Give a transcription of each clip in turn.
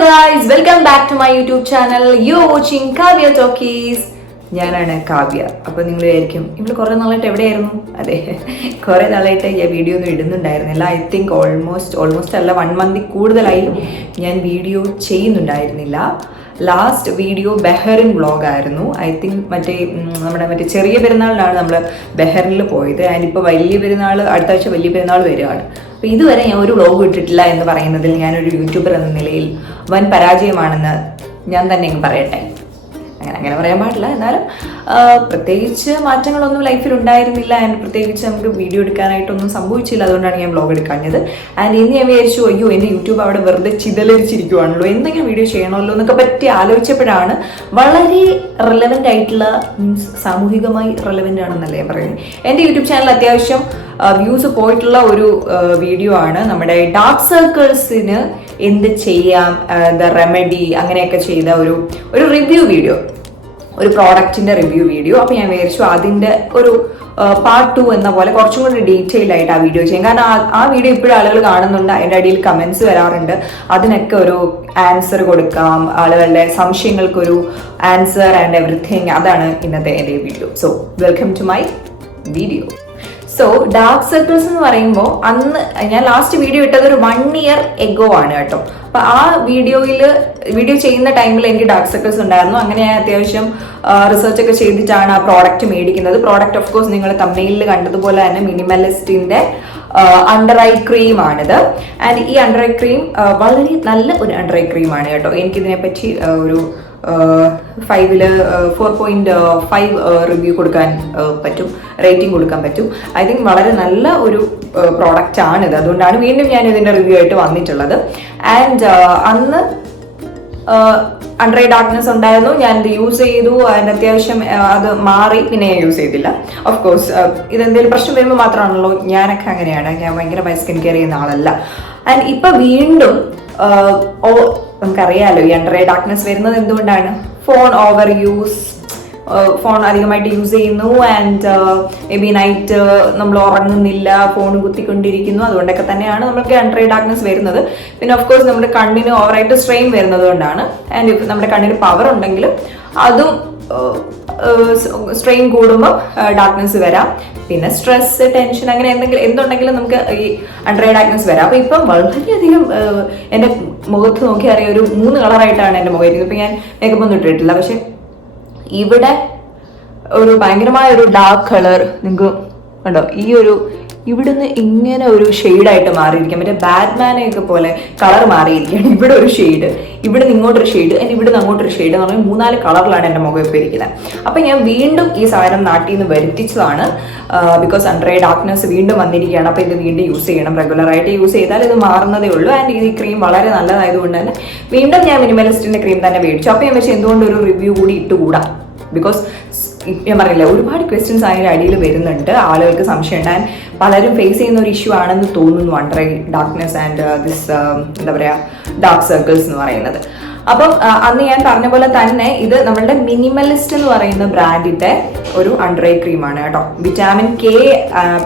guys, welcome back to my YouTube channel. You're watching Kavya Talkies. ഞാനാണ് കാവ്യ. അപ്പോൾ നിങ്ങൾ വിചാരിക്കും ഇവിടെ കുറേ നാളായിട്ട് എവിടെയായിരുന്നു? അതെ, കുറേ നാളായിട്ട് ഞാൻ വീഡിയോ ഒന്നും ഇടുന്നുണ്ടായിരുന്നില്ല. ഐ തിങ്ക് ഓൾമോസ്റ്റ് അല്ല 1 month കൂടുതലായി ഞാൻ വീഡിയോ ചെയ്യുന്നുണ്ടായിരുന്നില്ല. ലാസ്റ്റ് വീഡിയോ ബഹറിൻ വ്ളോഗായിരുന്നു. ഐ തിങ്ക് നമ്മുടെ ചെറിയ പെരുന്നാളിനാണ് നമ്മൾ ബഹറിനിൽ പോയത്. ആൻഡ് ഇപ്പോൾ വലിയ പെരുന്നാൾ, അടുത്ത ആഴ്ച വലിയ പെരുന്നാൾ വരികയാണ്. അപ്പോൾ ഇതുവരെ ഞാൻ ഒരു വ്ളോഗ് ഇട്ടിട്ടില്ല എന്ന് പറയുന്നതിൽ ഞാനൊരു യൂട്യൂബർ എന്ന നിലയിൽ വൻ പരാജയമാണെന്ന് ഞാൻ തന്നെ പറയട്ടെ. അങ്ങനെ പറയാൻ പാടില്ല, എന്നാലും പ്രത്യേകിച്ച് മാറ്റങ്ങളൊന്നും ലൈഫിൽ ഉണ്ടായിരുന്നില്ല. ആൻഡ് പ്രത്യേകിച്ച് നമുക്ക് വീഡിയോ എടുക്കാനായിട്ടൊന്നും സംഭവിച്ചില്ല. അതുകൊണ്ടാണ് ഞാൻ വ്ളോഗ് എടുക്കാഞ്ഞത്. ആൻഡ് ഇന്ന് ഞാൻ വിചാരിച്ചു, അയ്യോ എൻ്റെ യൂട്യൂബ് അവിടെ വെറുതെ ചിതലരിച്ചിരിക്കുവാണല്ലോ, എന്തെങ്കിലും വീഡിയോ ചെയ്യണമല്ലോ എന്നൊക്കെ പറ്റി ആലോചിച്ചപ്പോഴാണ് വളരെ റെലവൻ്റ് ആയിട്ടുള്ള, സാമൂഹികമായി റെലവൻ്റ് ആണെന്നല്ലേ ഞാൻ പറയുന്നത്. എൻ്റെ യൂട്യൂബ് ചാനൽ അത്യാവശ്യം വ്യൂസ് പോയിട്ടുള്ള ഒരു വീഡിയോ ആണ്. നമ്മുടെ ഡാർക്ക് സർക്കിൾസിന് എന്ത് ചെയ്യാം, ദ റെമഡി, അങ്ങനെയൊക്കെ ചെയ്ത ഒരു റിവ്യൂ വീഡിയോ, ഒരു പ്രോഡക്റ്റിൻ്റെ റിവ്യൂ വീഡിയോ. അപ്പോൾ ഞാൻ വിചാരിച്ചു അതിൻ്റെ ഒരു പാർട്ട് 2 എന്ന പോലെ കുറച്ചും കൂടി ഡീറ്റെയിൽ ആയിട്ട് ആ വീഡിയോ ചെയ്യാം. കാരണം ആ വീഡിയോ ഇപ്പോഴും ആളുകൾ കാണുന്നുണ്ട്, അതിൻ്റെ അടിയിൽ കമൻസ് വരാറുണ്ട്. അതിനൊക്കെ ഒരു ആൻസർ കൊടുക്കാം, ആളുകളുടെ സംശയങ്ങൾക്കൊരു ആൻസർ ആൻഡ് എവറിഥിങ്. അതാണ് ഇന്നത്തെ എൻ്റെ video. So welcome to my video. So dark circles എന്ന് പറയുമ്പോൾ അന്ന് ഞാൻ ലാസ്റ്റ് വീഡിയോ ഇട്ടത് ഒരു 1 year ago ആണ് കേട്ടോ. അപ്പം ആ വീഡിയോ ചെയ്യുന്ന ടൈമിൽ എനിക്ക് ഡാർക്ക് സർക്കിൾസ് ഉണ്ടായിരുന്നു. അങ്ങനെ ഞാൻ അത്യാവശ്യം റിസർച്ച് ഒക്കെ ചെയ്തിട്ടാണ് ആ പ്രോഡക്റ്റ് മേടിക്കുന്നത്. പ്രോഡക്റ്റ് ഓഫ് കോഴ്സ് നിങ്ങൾ തംബ്നെയിലിൽ കണ്ടതുപോലെ തന്നെ മിനിമലിസ്റ്റിന്റെ അണ്ടർ ഐ ക്രീം ആണിത്. ആൻഡ് ഈ അണ്ടർ ഐ ക്രീം വളരെ നല്ല ഒരു അണ്ടർ ഐ ക്രീമാണ് കേട്ടോ. എനിക്കിതിനെ പറ്റി ഒരു 4.5 റിവ്യൂ കൊടുക്കാൻ പറ്റും, റേറ്റിംഗ് കൊടുക്കാൻ പറ്റും. ഐ തിങ്ക് വളരെ നല്ല ഒരു പ്രോഡക്റ്റ് ആണിത്. അതുകൊണ്ടാണ് വീണ്ടും ഞാൻ ഇതിൻ്റെ റിവ്യൂ ആയിട്ട് വന്നിട്ടുള്ളത്. ആൻഡ് അന്ന് അണ്ടർ ഐ ഡാർക്ക്നെസ് ഉണ്ടായിരുന്നു, ഞാനിത് യൂസ് ചെയ്തു. അതിന് അത്യാവശ്യം അത് മാറി, പിന്നെ ഞാൻ യൂസ് ചെയ്തില്ല. ഓഫ് കോഴ്സ് ഇതെന്തെങ്കിലും പ്രശ്നം വരുമ്പോൾ മാത്രമാണല്ലോ, ഞാനൊക്കെ അങ്ങനെയാണ്, ഞാൻ ഭയങ്കരമായി സ്കിൻ കെയർ ചെയ്യുന്ന ആളല്ല. ആൻഡ് ഇപ്പം വീണ്ടും നമുക്കറിയാലോ ഈ അണ്ടർ ഐ ഡാർക്ക്നെസ് വരുന്നത് എന്തുകൊണ്ടാണ്? ഫോൺ ഓവർ യൂസ്, ഫോൺ അധികമായിട്ട് യൂസ് ചെയ്യുന്നു. ആൻഡ് മേ ബി നൈറ്റ് നമ്മൾ ഉറങ്ങുന്നില്ല, ഫോൺ കുത്തിക്കൊണ്ടിരിക്കുന്നു. അതുകൊണ്ടൊക്കെ തന്നെയാണ് നമുക്ക് അണ്ടർ ഐ ഡാർക്ക്നെസ് വരുന്നത്. പിന്നെ ഓഫ് കോഴ്സ് നമ്മുടെ കണ്ണിന് ഓവറായിട്ട് സ്ട്രെയിൻ വരുന്നത് കൊണ്ടാണ്. ആൻഡ് നമ്മുടെ കണ്ണിന് പവർ ഉണ്ടെങ്കിലും അതും സ്ട്രെയിൻ കൂടുമ്പോൾ ഡാർക്ക്നെസ് വരാം. പിന്നെ സ്ട്രെസ്, ടെൻഷൻ, അങ്ങനെ എന്തുണ്ടെങ്കിലും നമുക്ക് ഈ അണ്ടർ ഐ ഡാർക്ക്നെസ് വരാം. അപ്പോൾ ഇപ്പം വളരെയധികം എൻ്റെ മുഖത്ത് നോക്കി അറിയാം, ഒരു 3 കളറായിട്ടാണ് എൻ്റെ മുഖം ഇരിക്കുന്നത്. ഇപ്പം ഞാൻ മേക്കപ്പ് ഒന്നും ഇട്ടിട്ടില്ല, പക്ഷെ ഇവിടെ ഒരു ഭയങ്കരമായ ഒരു ഡാർക്ക് കളർ നിങ്ങൾക്ക് കണ്ടോ. ഈ ഒരു ഇവിടുന്ന് ഇങ്ങനെ ഒരു ഷെയ്ഡായിട്ട് മാറിയിരിക്കാം, മറ്റേ ബാറ്റ്മാനെയൊക്കെ പോലെ കളർ മാറിയിരിക്കുകയാണ്. ഇവിടെ ഒരു ഷെയ്ഡ്, ഇവിടെ നിന്ന് ഇങ്ങോട്ടൊരു ഷെയ്ഡ്, ആൻഡ് ഇവിടെ നിന്ന് അങ്ങോട്ടൊരു ഷെയ്ഡ് എന്ന് പറഞ്ഞാൽ 3-4 കളറിലാണ് എൻ്റെ മുഖം ഇപ്പോൾ ഇരിക്കുന്നത്. അപ്പം ഞാൻ വീണ്ടും ഈ സാധനം നാട്ടിൽ നിന്ന് വരുത്തിച്ചതാണ്. ബിക്കോസ് അണ്ടർ ഐ ഡാർക്ക്നെസ് വീണ്ടും വന്നിരിക്കുകയാണ്. അപ്പോൾ ഇത് വീണ്ടും യൂസ് ചെയ്യണം, റെഗുലറായിട്ട് യൂസ് ചെയ്താൽ ഇത് മാറുന്നതേ ഉള്ളൂ. ആൻഡ് ഈ ക്രീം വളരെ നല്ലതായതുകൊണ്ട് തന്നെ വീണ്ടും ഞാൻ മിനിമലിസ്റ്റിൻ്റെ ക്രീം തന്നെ മേടിച്ചു. അപ്പോൾ ഞാൻ വെച്ച് എന്തുകൊണ്ട് ഒരു റിവ്യൂ കൂടി ഇട്ടുകൂടാ? ബിക്കോസ് ഞാൻ പറയില്ല, ഒരുപാട് ക്വസ്റ്റ്യൻസ് അതിൻ്റെ അടിയിൽ വരുന്നുണ്ട്, ആളുകൾക്ക് സംശയം ഉണ്ട്. ആൻഡ് പലരും ഫേസ് ചെയ്യുന്ന ഒരു ഇഷ്യൂ ആണെന്ന് തോന്നുന്നു under eye darkness and this എന്താ പറയുക ഡാർക്ക് സർക്കിൾസ് എന്ന് പറയുന്നത്. അപ്പം അന്ന് ഞാൻ പറഞ്ഞ പോലെ തന്നെ ഇത് നമ്മളുടെ മിനിമലിസ്റ്റ് എന്ന് പറയുന്ന ബ്രാൻഡിൻ്റെ ഒരു അണ്ടർ ഐ ക്രീമാണ് കേട്ടോ. വിറ്റാമിൻ കെ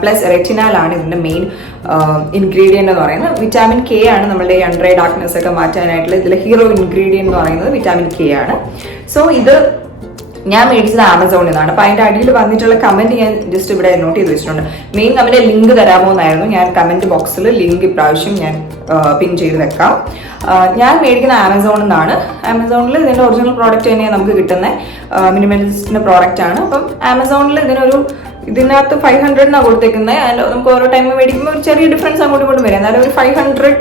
പ്ലസ് റെറ്റിനാൽ ഇതിൻ്റെ മെയിൻ ഇൻഗ്രീഡിയൻ്റ് എന്ന് പറയുന്നത്. വിറ്റാമിൻ കെ ആണ് നമ്മളുടെ ഈ അണ്ടർ ഐ ഡാർക്ക്നെസ് ഒക്കെ മാറ്റാനായിട്ടുള്ള ഇതിലെ ഹീറോ ഇൻഗ്രീഡിയൻ്റ് എന്ന് പറയുന്നത് വിറ്റാമിൻ കെ ആണ്. സോ ഇത് ഞാൻ മേടിച്ചത് ആമസോണിൽ നിന്നാണ്. അപ്പോൾ അതിൻ്റെ അടിയിൽ വന്നിട്ടുള്ള കമൻറ്റ് ഞാൻ ജസ്റ്റ് ഇവിടെ നോട്ട് ചെയ്ത് വെച്ചിട്ടുണ്ട്. മെയിൻ കമൻറ്റ് ലിങ്ക് തരാമോ എന്നായിരുന്നു. ഞാൻ കമൻറ്റ് ബോക്സിൽ ലിങ്ക് ഇപ്രാവശ്യം ഞാൻ പിൻ ചെയ്ത് വെക്കാം. ഞാൻ മേടിക്കുന്ന ആമസോണിൽ നിന്നാണ്. ആമസോണിൽ ഇതിൻ്റെ ഒറിജിനൽ പ്രോഡക്റ്റ് തന്നെയാണ് നമുക്ക് കിട്ടുന്നത്, മിനിമലിസ്റ്റിൻ്റെ പ്രോഡക്റ്റ് ആണ്. അപ്പം ആമസോണിൽ ഇതിനകത്ത് 500 കൊടുത്തേക്കുന്നത്. ആൻഡ് നമുക്ക് ഓരോ ടൈം മേടിക്കുമ്പോൾ ഒരു ചെറിയ ഡിഫറൻസ് അങ്ങോട്ടും ഇങ്ങോട്ടും വരും. എന്നാലും ഒരു 500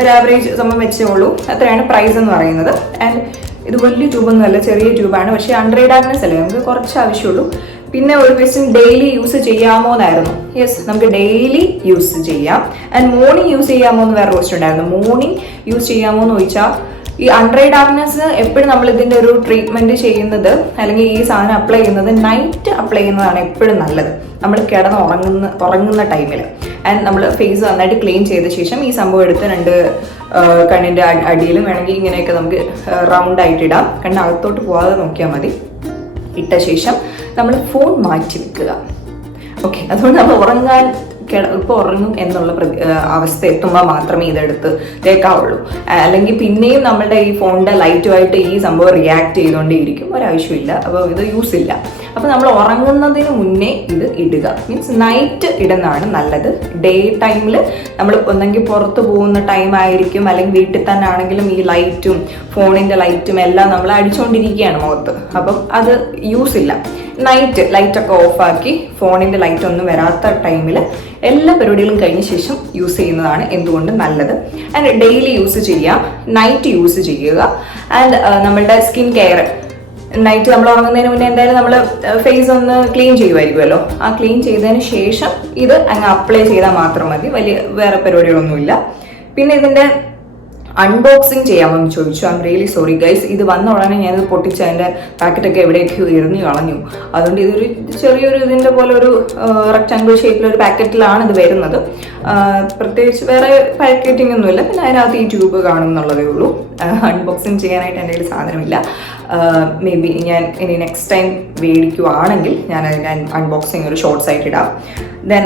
ഒരു ആവറേജ് സംഭവം വെച്ചേ ഉള്ളൂ. അത്രയാണ് പ്രൈസ് എന്ന് പറയുന്നത്. ആൻഡ് ഇത് വലിയ ട്യൂബൊന്നുമല്ല, ചെറിയ ട്യൂബാണ്. പക്ഷേ അണ്ടർ ഐ ഡാർക്ക്നെസ് അല്ലേ, നമുക്ക് കുറച്ച് ആവശ്യമുള്ളൂ. പിന്നെ ഒരു ക്വസ്റ്റ്യൻ, ഡെയിലി യൂസ് ചെയ്യാമോ എന്നായിരുന്നു. യെസ്, നമുക്ക് ഡെയിലി യൂസ് ചെയ്യാം. ആൻഡ് മോർണിംഗ് യൂസ് ചെയ്യാമോ എന്ന് വേറെ ക്വസ്റ്റ്യൻ ഉണ്ടായിരുന്നു. മോർണിംഗ് യൂസ് ചെയ്യാമോ എന്ന് ചോദിച്ചാൽ ഈ അണ്ടർ ഐ ഡാർക്ക്നെസ് എപ്പോഴും നമ്മൾ ഇതിൻ്റെ ഒരു ട്രീറ്റ്മെൻറ്റ് ചെയ്യുന്നത്, അല്ലെങ്കിൽ ഈ സാധനം അപ്ലൈ ചെയ്യുന്നത് നൈറ്റ് അപ്ലൈ ചെയ്യുന്നതാണ് എപ്പോഴും നല്ലത്, നമ്മൾ കിടന്ന് ഉറങ്ങുന്ന ടൈമിൽ. ആൻഡ് നമ്മൾ ഫേസ് നന്നായിട്ട് ക്ലീൻ ചെയ്ത ശേഷം ഈ സംഭവം എടുത്ത് 2 കണ്ണിൻ്റെ അടിയിലും വേണമെങ്കിൽ ഇങ്ങനെയൊക്കെ നമുക്ക് റൗണ്ട് ആയിട്ട് ഇടാം. കണ്ണകത്തോട്ട് പോകാതെ നോക്കിയാൽ മതി. ഇട്ട ശേഷം നമ്മൾ ഫോൺ മാറ്റി വെക്കുക. ഓക്കെ, അതുകൊണ്ട് നമ്മൾ ഉറങ്ങാൻ ഇപ്പോൾ ഉറങ്ങും എന്നുള്ള അവസ്ഥ എത്തുമ്പോൾ മാത്രമേ ഇതെടുത്ത് തേക്കാവുള്ളൂ. അല്ലെങ്കിൽ പിന്നെയും നമ്മളുടെ ഈ ഫോണിൻ്റെ ലൈറ്റുമായിട്ട് ഈ സംഭവം റിയാക്ട് ചെയ്തുകൊണ്ടേയിരിക്കും, ഒരാവശ്യമില്ല. അപ്പോൾ ഇത് യൂസ് ഇല്ല. അപ്പോൾ നമ്മൾ ഉറങ്ങുന്നതിന് മുന്നേ ഇത് ഇടുക. മീൻസ് നൈറ്റ് ഇടുന്നതാണ് നല്ലത്. ഡേ ടൈമിൽ നമ്മൾ ഒന്നെങ്കിൽ പുറത്ത് പോകുന്ന ടൈം ആയിരിക്കും, അല്ലെങ്കിൽ വീട്ടിൽ തന്നെ ആണെങ്കിലും ഈ ലൈറ്റും ഫോണിൻ്റെ ലൈറ്റും എല്ലാം നമ്മൾ അടിച്ചുകൊണ്ടിരിക്കുകയാണ് മുഖത്ത്. അപ്പം അത് യൂസ് ഇല്ല. നൈറ്റ് ലൈറ്റൊക്കെ ഓഫാക്കി ഫോണിൻ്റെ ലൈറ്റ് ഒന്നും വരാത്ത ടൈമിൽ എല്ലാ പരിപാടികളും കഴിഞ്ഞ ശേഷം യൂസ് ചെയ്യുന്നതാണ് എന്തുകൊണ്ട് നല്ലത്. ആൻഡ് ഡെയിലി യൂസ് ചെയ്യുക, നൈറ്റ് യൂസ് ചെയ്യുക. ആൻഡ് നമ്മളുടെ സ്കിൻ കെയർ നൈറ്റ് നമ്മൾ ഉറങ്ങുന്നതിന് മുന്നേ എന്തായാലും നമ്മൾ ഫേസ് ഒന്ന് ക്ലീൻ ചെയ്യുമായിരിക്കുമല്ലോ. ആ ക്ലീൻ ചെയ്തതിന് ശേഷം ഇത് അങ്ങ് അപ്ലൈ ചെയ്താൽ മാത്രം മതി, വലിയ വേറെ പരിപാടികളൊന്നുമില്ല. പിന്നെ ഇതിൻ്റെ അൺബോക്സിങ് ചെയ്യാമെന്ന് ചോദിച്ചു. I am really sorry guys. ഇത് വന്ന ഉടനെ ഞാനിത് പൊട്ടിച്ച് അതിൻ്റെ പാക്കറ്റൊക്കെ എവിടെയൊക്കെയോ എറിഞ്ഞു കളഞ്ഞു. അതുകൊണ്ട് ഇതൊരു ചെറിയൊരു ഇതിൻ്റെ പോലെ ഒരു റെക്ടാങ്കിൾ ഷേപ്പിലൊരു പാക്കറ്റിലാണ് ഇത് വരുന്നത്. പ്രത്യേകിച്ച് വേറെ പാക്കറ്റിംഗ് ഒന്നുമില്ല. പിന്നെ അതിനകത്ത് ഈ ട്യൂബ് കാണും എന്നുള്ളതേ ഉള്ളൂ. അൺബോക്സിങ് ചെയ്യാനായിട്ട് എൻ്റെ കയ്യിൽ സാധനമില്ല. മേ ബി ഞാൻ ഇനി നെക്സ്റ്റ് ടൈം മേടിക്കുവാണെങ്കിൽ ഞാൻ അതിൻ്റെ അൺബോക്സിങ് ഒരു ഷോർട്സ് ആയിട്ട് ഇടാം. ദെൻ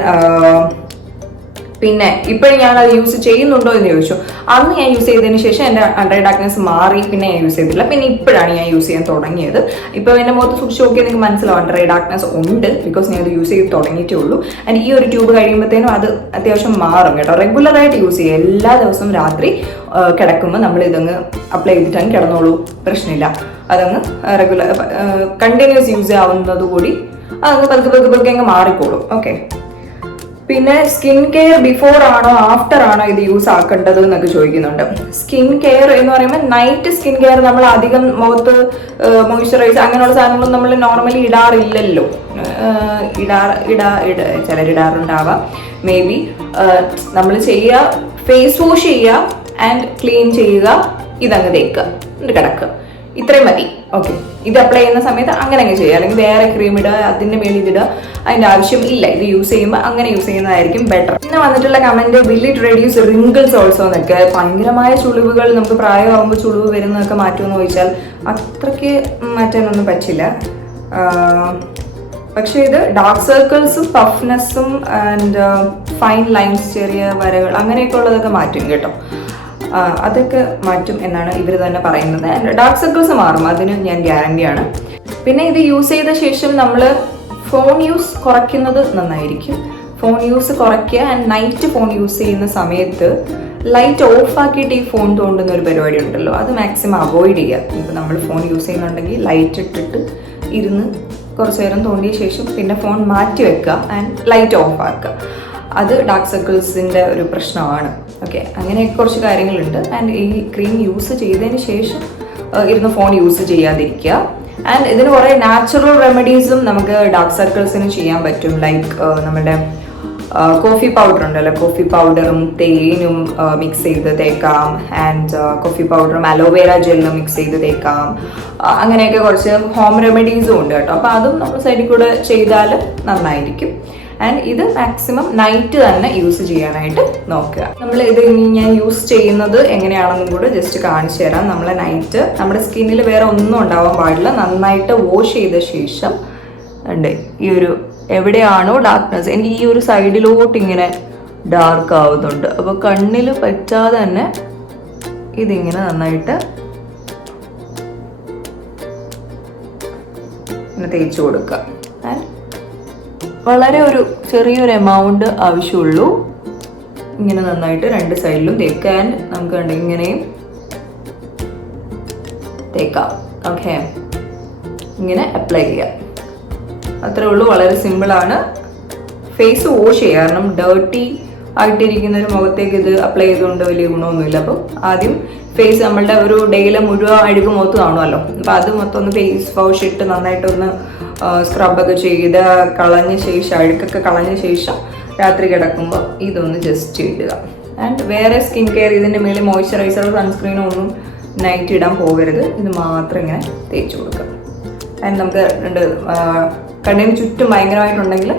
പിന്നെ ഇപ്പോഴും ഞാൻ അത് യൂസ് ചെയ്യുന്നുണ്ടോ എന്ന് ചോദിച്ചു. അന്ന് ഞാൻ യൂസ് ചെയ്തതിന് ശേഷം എൻ്റെ അണ്ടർ ഡാർക്ക്നെസ് മാറി, പിന്നെ ഞാൻ യൂസ് ചെയ്തിട്ടില്ല. പിന്നെ ഇപ്പോഴാണ് ഞാൻ യൂസ് ചെയ്യാൻ തുടങ്ങിയത്. ഇപ്പോൾ എൻ്റെ മുഖത്ത് സൂക്ഷിച്ച് നോക്കിയാൽ നിങ്ങൾക്ക് മനസ്സിലാവും അണ്ടർ ഡാർക്ക്നെസ് ഉണ്ട്, ബിക്കോസ് ഞാൻ അത് യൂസ് ചെയ്ത് തുടങ്ങിയിട്ടേ ഉള്ളൂ. ആൻഡ് ഈ ഒരു ട്യൂബ് കഴിയുമ്പോഴത്തേനും അത് അത്യാവശ്യം മാറും കേട്ടോ. റെഗുലറായിട്ട് യൂസ് ചെയ്യുക, എല്ലാ ദിവസവും രാത്രി കിടക്കുമ്പോൾ നമ്മൾ ഇതങ്ങ് അപ്ലൈ ചെയ്തിട്ടങ്ങ് കിടന്നോളൂ, പ്രശ്നമില്ല. അതങ്ങ് റെഗുലർ കണ്ടിന്യൂസ് യൂസ് ആവുന്നത് കൂടി അതങ്ങ് പതുക്കെ അങ്ങ് മാറിക്കോളും. ഓക്കെ. പിന്നെ സ്കിൻ കെയർ ബിഫോർ ആണോ ആഫ്റ്റർ ആണോ ഇത് യൂസ് ആക്കേണ്ടത് എന്നൊക്കെ ചോദിക്കുന്നുണ്ട്. സ്കിൻ കെയർ എന്ന് പറയുമ്പോൾ നൈറ്റ് സ്കിൻ കെയർ നമ്മൾ അധികം മുഖത്ത് മോയ്സ്ചറൈസ് അങ്ങനെയുള്ള സാധനങ്ങളൊന്നും നമ്മൾ നോർമലി ഇടാറില്ലല്ലോ. ചിലരിടാറുണ്ടാവാം. മേ ബി നമ്മൾ ചെയ്യുക, ഫേസ് വാഷ് ചെയ്യുക ആൻഡ് ക്ലീൻ ചെയ്യുക, ഇതങ്ങ് തേക്കുക, എന്നിട്ട് കിടക്കുക, ഇത്രയും മതി. ഓക്കെ. ഇത് അപ്ലൈ ചെയ്യുന്ന സമയത്ത് അങ്ങനെ അങ്ങ് ചെയ്യുക, അല്ലെങ്കിൽ വേറെ ക്രീം ഇടുക, അതിൻ്റെ മേളിൽ ഇതിടുക, അതിൻ്റെ ആവശ്യം ഇല്ല. ഇത് യൂസ് ചെയ്യുമ്പോൾ അങ്ങനെ യൂസ് ചെയ്യുന്നതായിരിക്കും ബെറ്റർ. പിന്നെ വന്നിട്ടുള്ള comment, will it reduce wrinkles also എന്നൊക്കെ. ഭയങ്കരമായ ചുളിവുകൾ നമുക്ക് പ്രായമാകുമ്പോൾ ചുളിവ് വരുന്നതൊക്കെ മാറ്റുമെന്ന് ചോദിച്ചാൽ അത്രയ്ക്ക് മാറ്റാനൊന്നും പറ്റില്ല. പക്ഷേ ഇത് ഡാർക്ക് സർക്കിൾസും പഫ്നെസ്സും ആൻഡ് ഫൈൻ ലൈൻസ്, ചെറിയ വരകൾ, അങ്ങനെയൊക്കെ ഉള്ളതൊക്കെ മാറ്റും കേട്ടോ. അതൊക്കെ മാറ്റും എന്നാണ് ഇവർ തന്നെ പറയുന്നത്. ആൻഡ് ഡാർക്ക് സർക്കിൾസ് മാറും, അതിന് ഞാൻ ഗ്യാരണ്ടിയാണ്. പിന്നെ ഇത് യൂസ് ചെയ്ത ശേഷം നമ്മൾ ഫോൺ യൂസ് കുറയ്ക്കുന്നത് നന്നായിരിക്കും. ഫോൺ യൂസ് കുറയ്ക്കുക. ആൻഡ് നൈറ്റ് ഫോൺ യൂസ് ചെയ്യുന്ന സമയത്ത് ലൈറ്റ് ഓഫ് ആക്കിയിട്ട് ഈ ഫോൺ തോണ്ടുന്ന ഒരു പരിപാടി ഉണ്ടല്ലോ, അത് മാക്സിമം അവോയ്ഡ് ചെയ്യുക. ഇപ്പം നമ്മൾ ഫോൺ യൂസ് ചെയ്യുന്നുണ്ടെങ്കിൽ ലൈറ്റ് ഇട്ടിട്ട് ഇരുന്ന് കുറച്ച് നേരം തോണ്ടിയ ശേഷം പിന്നെ ഫോൺ മാറ്റി വെക്കുക ആൻഡ് ലൈറ്റ് ഓഫ് ആക്കുക. അത് ഡാർക്ക് സർക്കിൾസിൻ്റെ ഒരു പ്രശ്നമാണ്. ഓക്കെ. അങ്ങനെയൊക്കെ കുറച്ച് കാര്യങ്ങളുണ്ട്. ആൻഡ് ഈ ക്രീം യൂസ് ചെയ്തതിന് ശേഷം ഇരുന്ന് ഫോൺ യൂസ് ചെയ്യാതിരിക്കുക. ആൻഡ് ഇതിന് കുറേ നാച്ചുറൽ റെമഡീസും നമുക്ക് ഡാർക്ക് സർക്കിൾസിന് ചെയ്യാൻ പറ്റും. ലൈക്ക് നമ്മുടെ കോഫി പൗഡർ ഉണ്ടല്ലോ, കോഫി പൗഡറും തേനും മിക്സ് ചെയ്ത് തേക്കാം. ആൻഡ് കോഫി പൗഡറും അലോവേര ജെല്ലും മിക്സ് ചെയ്ത് തേക്കാം. അങ്ങനെയൊക്കെ കുറച്ച് ഹോം റെമഡീസും ഉണ്ട് കേട്ടോ. അപ്പോൾ അതും നമ്മൾ സൈഡിൽ കൂടെ ചെയ്താൽ നന്നായിരിക്കും. ആൻഡ് ഇത് മാക്സിമം നൈറ്റ് തന്നെ യൂസ് ചെയ്യാനായിട്ട് നോക്കുക. നമ്മൾ ഇത് ഇനി ഞാൻ യൂസ് ചെയ്യുന്നത് എങ്ങനെയാണെന്നും കൂടെ ജസ്റ്റ് കാണിച്ചു തരാം. നമ്മൾ നൈറ്റ് നമ്മുടെ സ്കിന്നിൽ വേറെ ഒന്നും ഉണ്ടാവാൻ പാടില്ല. നന്നായിട്ട് വാഷ് ചെയ്ത ശേഷം ഉണ്ട് ഈ ഒരു എവിടെയാണോ ഡാർക്ക്നെസ്, എനിക്ക് ഈ ഒരു സൈഡിലോട്ട് ഇങ്ങനെ ഡാർക്ക് ആവുന്നുണ്ട്. അപ്പോൾ കണ്ണിൽ പറ്റാതെ തന്നെ ഇതിങ്ങനെ നന്നായിട്ട് ഇങ്ങനെ തേച്ച് കൊടുക്കുക. ആൻഡ് വളരെ ഒരു ചെറിയൊരു എമൗണ്ട് ആവശ്യമുള്ളൂ. ഇങ്ങനെ നന്നായിട്ട് രണ്ട് സൈഡിലും തേക്കാൻ നമുക്ക് കണ്ട് ഇങ്ങനെയും തേക്കാം. ഓക്കെ. ഇങ്ങനെ അപ്ലൈ ചെയ്യാം, അത്രേ ഉള്ളൂ. വളരെ സിമ്പിളാണ്. ഫേസ് വാഷ് ചെയ്യുക, കാരണം ഡേർട്ടി ആയിട്ടിരിക്കുന്ന ഒരു മുഖത്തേക്ക് ഇത് അപ്ലൈ ചെയ്തുകൊണ്ട് വലിയ ഗുണമൊന്നുമില്ല. അപ്പം ആദ്യം ഫേസ് നമ്മളുടെ ഒരു ഡേയിലെ മുഴുവൻ അഴുക്ക് മുഖത്ത് കാണുമല്ലോ, അപ്പം അത് മൊത്തം ഒന്ന് ഫേസ് വാഷ് ഇട്ട് നന്നായിട്ടൊന്ന് സ്ക്രബൊക്കെ ചെയ്ത് കളഞ്ഞ ശേഷം, അഴുക്കൊക്കെ കളഞ്ഞ ശേഷം രാത്രി കിടക്കുമ്പോൾ ഇതൊന്ന് ജസ്റ്റ് ഇടുക. ആൻഡ് വേറെ സ്കിൻ കെയർ ഇതിൻ്റെ മേളിൽ മോയ്സ്ചറൈസറോ സൺസ്ക്രീനോ ഒന്നും നൈറ്റ് ഇടാൻ പോകരുത്. ഇത് മാത്രം ഇങ്ങനെ തേച്ച് കൊടുക്കുക. ആൻഡ് നമുക്ക് കണ്ണിന് ചുറ്റും ഭയങ്കരമായിട്ടുണ്ടെങ്കിൽ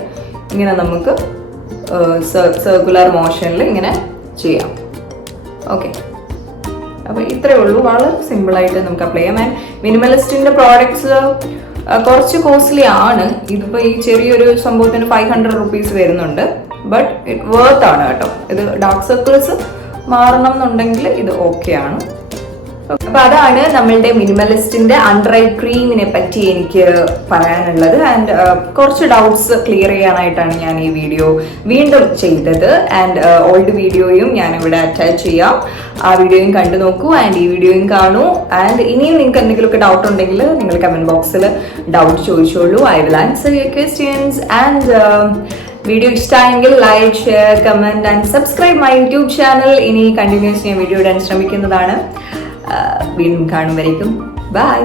ഇങ്ങനെ നമുക്ക് സർക്കുലർ മോഷനിൽ ഇങ്ങനെ ചെയ്യാം. ഓക്കെ. അപ്പോൾ ഇത്രയേ ഉള്ളൂ. വളരെ സിമ്പിളായിട്ട് നമുക്ക് അപ്ലൈ ചെയ്യാം. ആൻഡ് മിനിമലിസ്റ്റിൻ്റെ പ്രോഡക്ട്സ് കുറച്ച് കോസ്റ്റ്ലി ആണ്. ഇതിപ്പോൾ ഈ ചെറിയൊരു സംഭവത്തിന് 500 rupees വരുന്നുണ്ട്. ബട്ട് ഇറ്റ് വർത്ത് ആണ് കേട്ടോ. ഇത് ഡാർക്ക് സർക്കിൾസ് മാറണം എന്നുണ്ടെങ്കിൽ ഇത് ഓക്കെ ആണ്. അപ്പൊ അതാണ് നമ്മളുടെ മിനിമലിസ്റ്റിന്റെ അണ്ടർ ഐ ക്രീമിനെ പറ്റി എനിക്ക് പറയാനുള്ളത്. ആൻഡ് കുറച്ച് ഡൗട്ട്സ് ക്ലിയർ ചെയ്യാനായിട്ടാണ് ഞാൻ ഈ വീഡിയോ വീണ്ടും ചെയ്തത്. ആൻഡ് ഓൾഡ് വീഡിയോയും ഞാൻ ഇവിടെ അറ്റാച്ച് ചെയ്യാം, ആ വീഡിയോയും കണ്ടു നോക്കൂ ആൻഡ് ഈ വീഡിയോയും കാണൂ. ആൻഡ് ഇനിയും നിങ്ങൾക്ക് എന്തെങ്കിലുമൊക്കെ ഡൗട്ട് ഉണ്ടെങ്കിൽ നിങ്ങൾ കമന്റ് ബോക്സിൽ ഡൗട്ട് ചോദിച്ചോളൂ. I will answer your questions. And video ഇഷ്ടമായെങ്കിൽ like, share, comment and subscribe my YouTube channel. ഇനി കണ്ടിന്യൂസ് ഞാൻ വീഡിയോ ഇടാൻ ശ്രമിക്കുന്നതാണ്. വീണ്ടും കാണും വരയ്ക്കും. ബൈ.